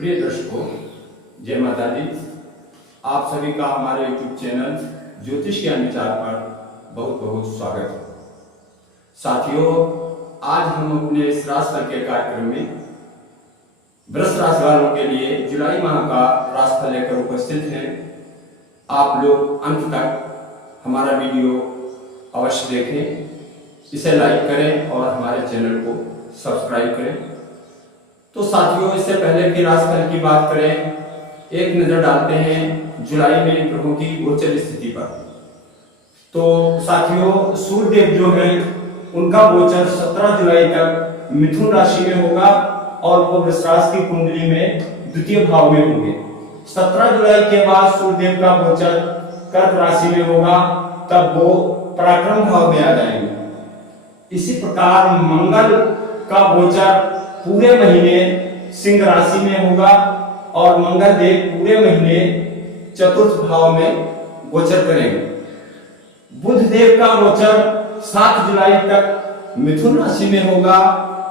प्रिय दर्शकों, जय माता दी। आप सभी का हमारे YouTube चैनल ज्योतिष ज्ञान विचार पर बहुत बहुत स्वागत है। साथियों, आज हम अपने इस राशिफल के कार्यक्रम में वृष राशि वालों के लिए जुलाई माह का राशिफल लेकर उपस्थित हैं। आप लोग अंत तक हमारा वीडियो अवश्य देखें, इसे लाइक करें और हमारे चैनल को सब्सक्राइब करें। तो साथियों, इससे पहले कि राशिफल की बात करें, एक नजर डालते हैं जुलाई में ग्रहों की गोचर स्थिति पर। तो साथियों, सूर्य देव जो है उनका गोचर 17 जुलाई तक मिथुन राशि में होगा और वो वृष राशि की कुंडली में द्वितीय भाव में होंगे। 17 जुलाई के बाद सूर्य देव का गोचर कर्क राशि में होगा, तब वो पराक्रम भाव में आ जाएंगे। इसी प्रकार मंगल का गोचर पूरे महीने सिंह राशि में होगा और मंगल देव पूरे महीने चतुर्थ भाव में गोचर करेंगे। बुध देव का गोचर 7 जुलाई तक मिथुन राशि में होगा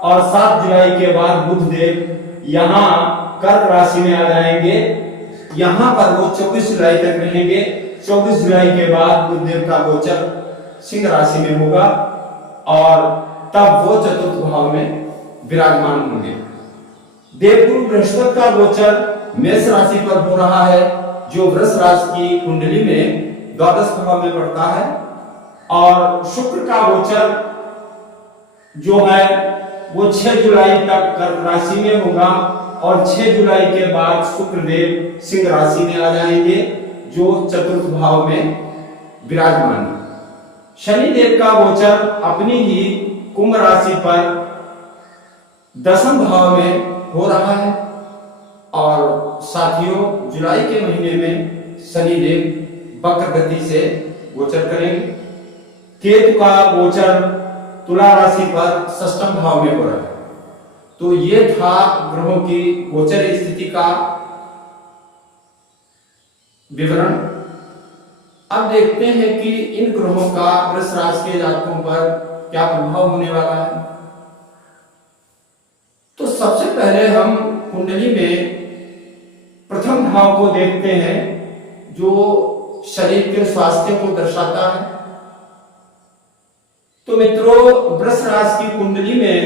और 7 जुलाई के बाद बुध देव यहाँ कर्क राशि में आ जाएंगे। यहाँ पर वो 24 जुलाई तक रहेंगे। 24 जुलाई के बाद बुध देव का गोचर सिंह राशि में होगा और तब वो चतुर्थ भाव में विराजमान होंगे। देवगुरु बृहस्पति का गोचर मेष राशि पर हो रहा है, जो वृष राशि की कुंडली में द्वादश भाव में पड़ता है। और शुक्र का गोचर जो है वो 6 जुलाई तक कर्क राशि में होगा और 6 जुलाई के बाद शुक्र देव सिंह राशि में आ जाएंगे, जो चतुर्थ भाव में विराजमान है। शनि देव का गोचर अपनी ही कुंभ राशि पर दसम भाव में हो रहा है। और साथियों, जुलाई के महीने में शनि देव वक्र गति से गोचर करेंगे। केतु का गोचर तुला राशि पर षष्ठम भाव में हो रहा है। तो ये था ग्रहों की गोचर स्थिति का विवरण। अब देखते हैं कि इन ग्रहों का वृष राशि के जातकों पर क्या प्रभाव होने वाला है। तो सबसे पहले हम कुंडली में प्रथम भाव को देखते हैं, जो शरीर के स्वास्थ्य को दर्शाता है। तो मित्रों, वृष राशि की कुंडली में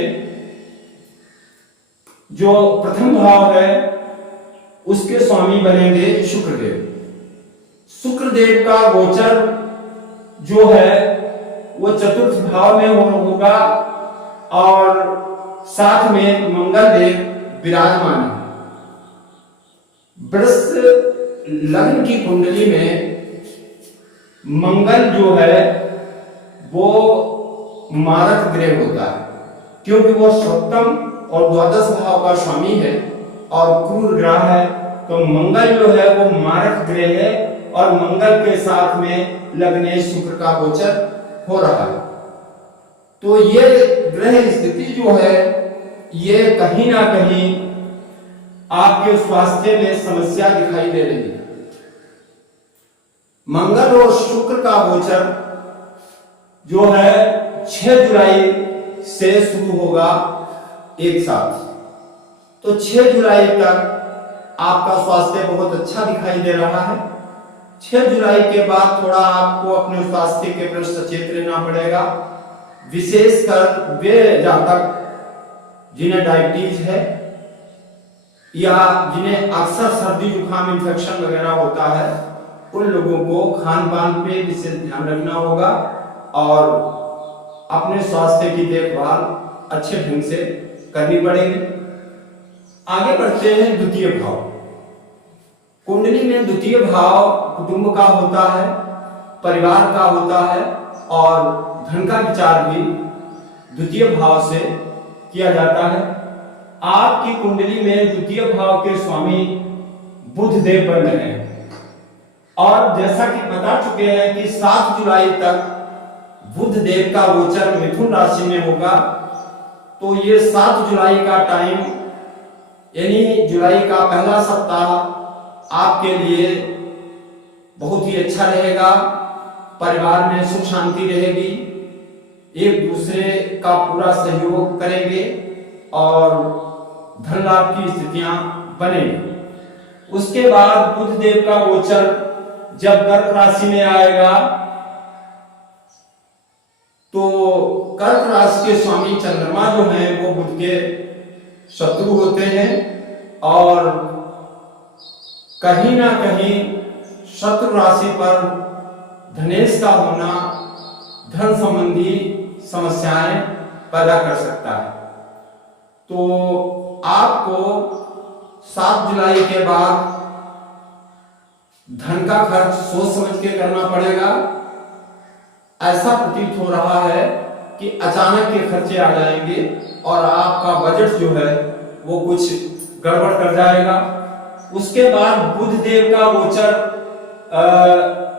जो प्रथम भाव है उसके स्वामी बनेंगे शुक्रदेव। शुक्रदेव का गोचर जो है वो चतुर्थ भाव में होगा और साथ में मंगल देव विराजमान है। वृष लग्न की कुंडली में मंगल जो है वो मारक ग्रह होता है, क्योंकि वो सप्तम और द्वादश भाव का स्वामी है और क्रूर ग्रह है। तो मंगल जो है वो मारक ग्रह है और मंगल के साथ में लग्न शुक्र का गोचर हो रहा है। तो ये ग्रह स्थिति जो है ये कहीं ना कहीं आपके स्वास्थ्य में समस्या दिखाई दे रही है। मंगल और शुक्र का गोचर जो है 6 जुलाई से शुरू होगा एक साथ। तो 6 जुलाई तक आपका स्वास्थ्य बहुत अच्छा दिखाई दे रहा है। 6 जुलाई के बाद थोड़ा आपको अपने स्वास्थ्य के प्रति सचेत रहना पड़ेगा, विशेषकर वे जातक जिन्हें डायबिटीज है या जिन्हें अक्सर सर्दी जुकाम इन्फेक्शन वगैरह होता है, उन लोगों को खान पान पे विशेष ध्यान रखना होगा और अपने स्वास्थ्य की देखभाल अच्छे ढंग से करनी पड़ेगी। आगे बढ़ते हैं द्वितीय भाव। कुंडली में द्वितीय भाव कुटुंब का होता है, परिवार का होता है और धन का विचार भी द्वितीय भाव से किया जाता है। आपकी कुंडली में द्वितीय भाव के स्वामी बुध देव बन रहे हैं और जैसा कि बता चुके हैं कि 7 जुलाई तक बुध देव का गोचर मिथुन राशि में होगा। तो ये 7 जुलाई का टाइम यानी जुलाई का पहला सप्ताह आपके लिए बहुत ही अच्छा रहेगा। परिवार में सुख शांति रहेगी, एक दूसरे का पूरा सहयोग करेंगे और धन लाभ की स्थितियां बनेगी। उसके बाद बुध देव का गोचर जब कर्क राशि में आएगा तो कर्क राशि के स्वामी चंद्रमा जो हैं वो बुध के शत्रु होते हैं और कहीं ना कहीं शत्रु राशि पर धनेश का होना धन संबंधी समस्याएं पैदा कर सकता है। तो आपको 7 जुलाई के बाद धन का खर्च सोच समझ के करना पड़ेगा। ऐसा प्रतीत हो रहा है कि अचानक के खर्चे आ जाएंगे और आपका बजट जो है वो कुछ गड़बड़ कर जाएगा। उसके बाद बुध देव का गोचर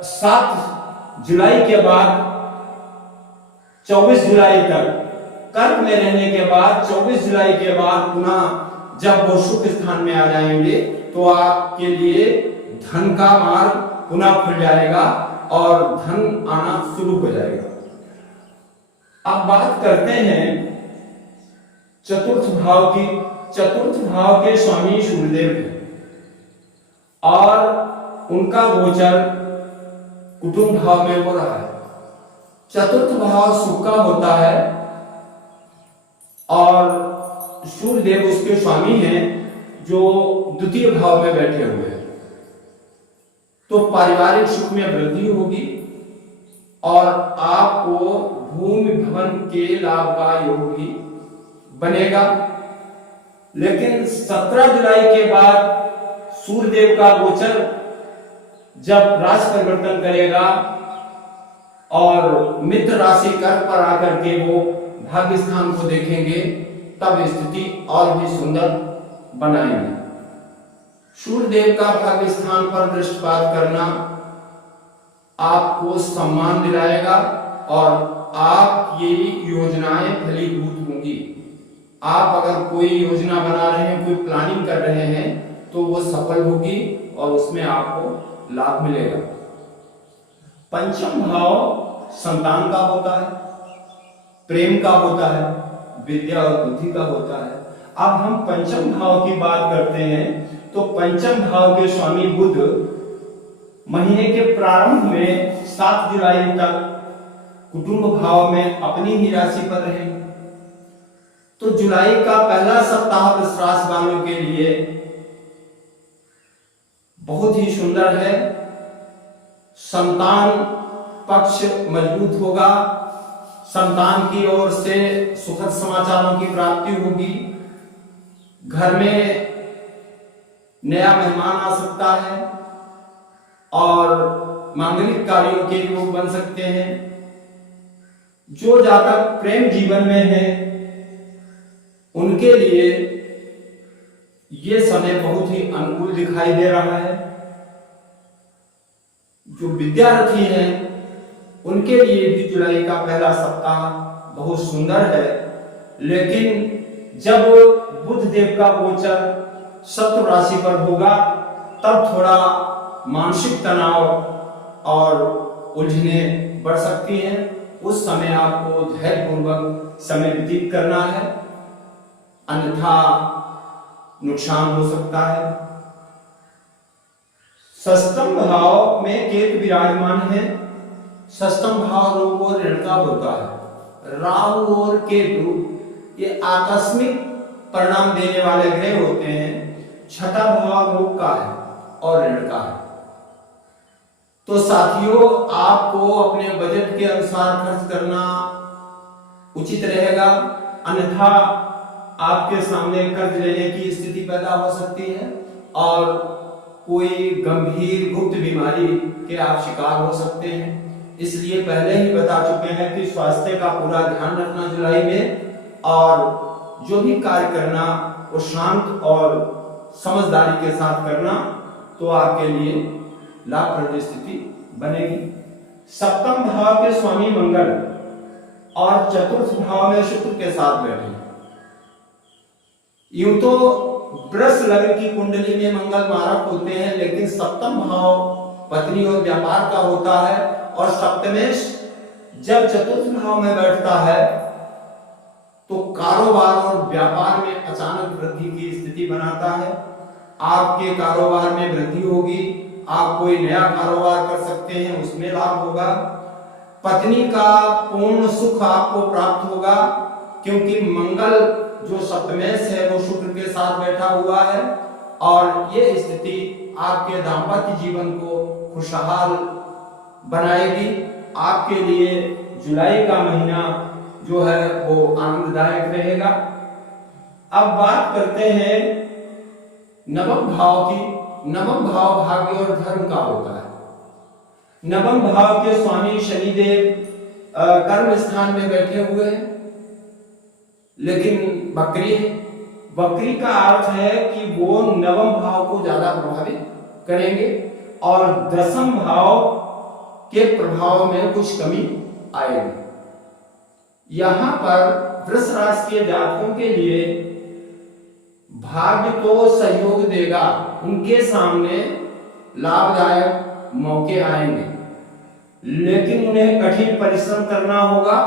7 जुलाई के बाद 24 जुलाई तक कर्क में रहने के बाद 24 जुलाई के बाद पुनः जब वो शुभ स्थान में आ जाएंगे तो आपके लिए धन का मार्ग पुनः खुल जाएगा और धन आना शुरू हो जाएगा। अब बात करते हैं चतुर्थ भाव की। चतुर्थ भाव के स्वामी सूर्यदेव हैं और उनका गोचर कुटुंब भाव में हो रहा है। चतुर्थ भाव सुख का होता है और सूर्यदेव उसके स्वामी हैं जो द्वितीय भाव में बैठे हुए हैं। तो पारिवारिक सुख में वृद्धि होगी और आपको भूमि भवन के लाभ का योग भी बनेगा। लेकिन 17 जुलाई के बाद सूर्यदेव का गोचर जब राशि परिवर्तन करेगा और मित्र राशि कर्क पर आकर के वो भाग्य स्थान को देखेंगे तब स्थिति और भी सुंदर बनाएंगे। सूर्यदेव का भाग्य स्थान पर दृष्टिपात करना आपको सम्मान दिलाएगा और आपकी योजनाएं फलीभूत होंगी। आप अगर कोई योजना बना रहे हैं, कोई प्लानिंग कर रहे हैं तो वो सफल होगी और उसमें आपको लाभ मिलेगा। पंचम भाव संतान का होता है, प्रेम का होता है, विद्या और बुद्धि का होता है। अब हम पंचम भाव की बात करते हैं तो पंचम भाव के स्वामी बुध महीने के प्रारंभ में 7 जुलाई तक कुटुंब भाव में अपनी ही राशि पर रहेंगे। तो जुलाई का पहला सप्ताह वृष राशि वालों के लिए बहुत ही सुंदर है। संतान पक्ष मजबूत होगा, संतान की ओर से सुखद समाचारों की प्राप्ति होगी, घर में नया मेहमान आ सकता है और मांगलिक कार्यों के योग बन सकते हैं। जो जातक प्रेम जीवन में है उनके लिए ये समय बहुत ही अनुकूल दिखाई दे रहा है। जो विद्यार्थी हैं उनके लिए भी जुलाई का पहला सप्ताह बहुत सुंदर है। लेकिन जब बुध देव का गोचर शत्रु राशि पर होगा तब थोड़ा मानसिक तनाव और उलझने बढ़ सकती हैं। उस समय आपको धैर्यपूर्वक समय व्यतीत करना है, अन्यथा नुकसान हो सकता है। षष्ठम भाव में केतु विराजमान है। षष्ठम भाव रोग और ऋण का होता है। राहु और केतु ये आकस्मिक परिणाम देने वाले ग्रह होते हैं। छठा भाव रोग का है और ऋण का है। तो साथियों, आपको अपने बजट के अनुसार खर्च करना उचित रहेगा, अन्यथा आपके सामने कर्ज लेने की स्थिति पैदा हो सकती है और कोई गंभीर गुप्त बीमारी के आप शिकार हो सकते हैं। इसलिए पहले ही बता चुके हैं कि स्वास्थ्य का पूरा ध्यान रखना जुलाई में, और जो भी कार्य करना वो शांत और समझदारी के साथ करना, तो आपके लिए लाभप्रद स्थिति बनेगी। सप्तम भाव के स्वामी मंगल और चतुर्थ भाव में शुक्र के साथ बैठे। यूं तो वृष लग्न की कुंडली में मंगल मारक होते हैं, लेकिन सप्तम भाव पत्नी और व्यापार का होता है और सप्तमेश जब चतुर्थ भाव में बैठता है तो कारोबार और व्यापार में अचानक वृद्धि की स्थिति बनाता है। आपके कारोबार में वृद्धि होगी, आप कोई नया कारोबार कर सकते हैं, उसमें लाभ होगा। पत्नी का पूर्ण सुख आपको प्राप्त होगा, क्योंकि मंगल जो सप्तमेश है वो शुक्र के साथ बैठा हुआ है, और ये स्थिति आपके दाम्पत्य जीवन को खुशहाल बनाएगी। आपके लिए जुलाई का महीना जो है वो आनंददायक रहेगा। अब बात करते हैं नवम भाव की। नवम भाव भाग्य और धर्म का होता है। नवम भाव के स्वामी शनिदेव कर्म स्थान में बैठे हुए हैं, लेकिन वक्री है। वक्री का अर्थ है कि वो नवम भाव को ज्यादा प्रभावित करेंगे और दशम भाव के प्रभाव में कुछ कमी आएगी। यहां पर वृष राशि के जातकों के लिए भाग्य तो सहयोग देगा, उनके सामने लाभदायक मौके आएंगे, लेकिन उन्हें कठिन परिश्रम करना होगा।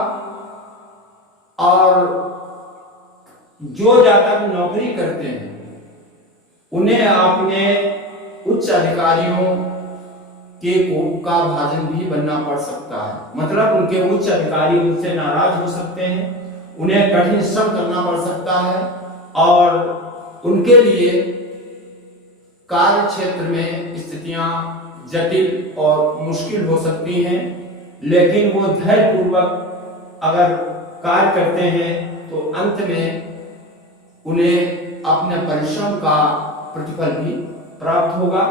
और जो जातक नौकरी करते हैं उन्हें अपने उच्च अधिकारियों के कोप का भाजन भी बनना पड़ सकता है। मतलब उनके उच्च अधिकारी उनसे नाराज हो सकते हैं, उन्हें कठिन श्रम करना पड़ सकता है, और उनके लिए कार्य क्षेत्र में स्थितियां जटिल और मुश्किल हो सकती हैं। लेकिन वो धैर्य पूर्वक अगर कार्य करते हैं तो अंत में उन्हें अपने परिश्रम का प्रतिफल भी प्राप्त होगा।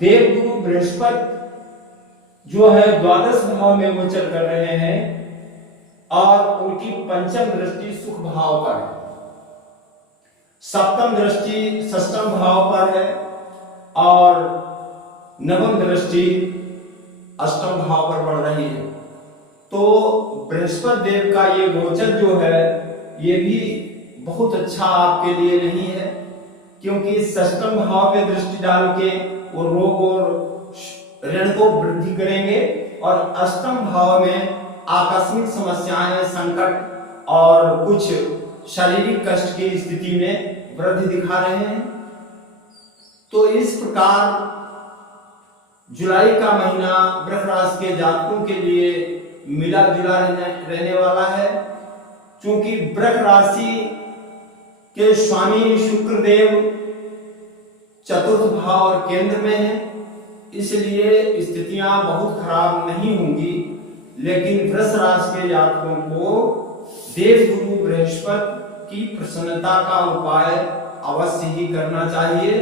देवगुरु बृहस्पति जो है द्वादश भाव में गोचर कर रहे हैं, और उनकी पंचम दृष्टि सुख भाव पर है, सप्तम दृष्टि षष्ठम भाव पर है, और नवम दृष्टि अष्टम भाव पर पड़ रही है। तो बृहस्पति देव का ये गोचर जो है ये भी बहुत अच्छा आपके लिए नहीं है, क्योंकि षष्ठम भाव पे दृष्टि डाल के वो रोग और ऋण को वृद्धि करेंगे, और अष्टम भाव में आकस्मिक समस्याएं, संकट और कुछ शारीरिक कष्ट की स्थिति में वृद्धि दिखा रहे हैं। तो इस प्रकार जुलाई का महीना वृष राशि के जातकों के लिए मिला जुला रहने वाला है। क्योंकि वृष राशि के स्वामी शुक्रदेव चतुर्थ भाव और केंद्र में है, इसलिए स्थितियां बहुत खराब नहीं होंगी। लेकिन वृष राशि के जातकों को देवगुरु बृहस्पति की प्रसन्नता का उपाय अवश्य ही करना चाहिए,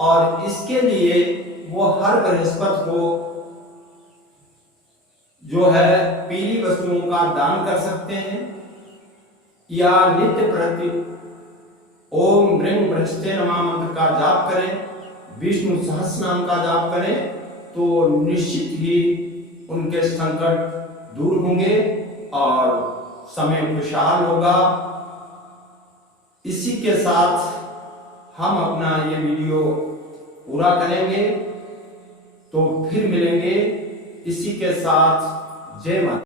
और इसके लिए वो हर बृहस्पति को जो है पीली वस्तुओं का दान कर सकते हैं, या नित्य प्रति ओम ह्रीं बृहस्पते नमः मंत्र का जाप करें, विष्णु सहस्त्र नाम का जाप करें, तो निश्चित ही उनके संकट दूर होंगे और समय खुशहाल होगा। इसी के साथ हम अपना ये वीडियो पूरा करेंगे, तो फिर मिलेंगे। इसी के साथ जय माता।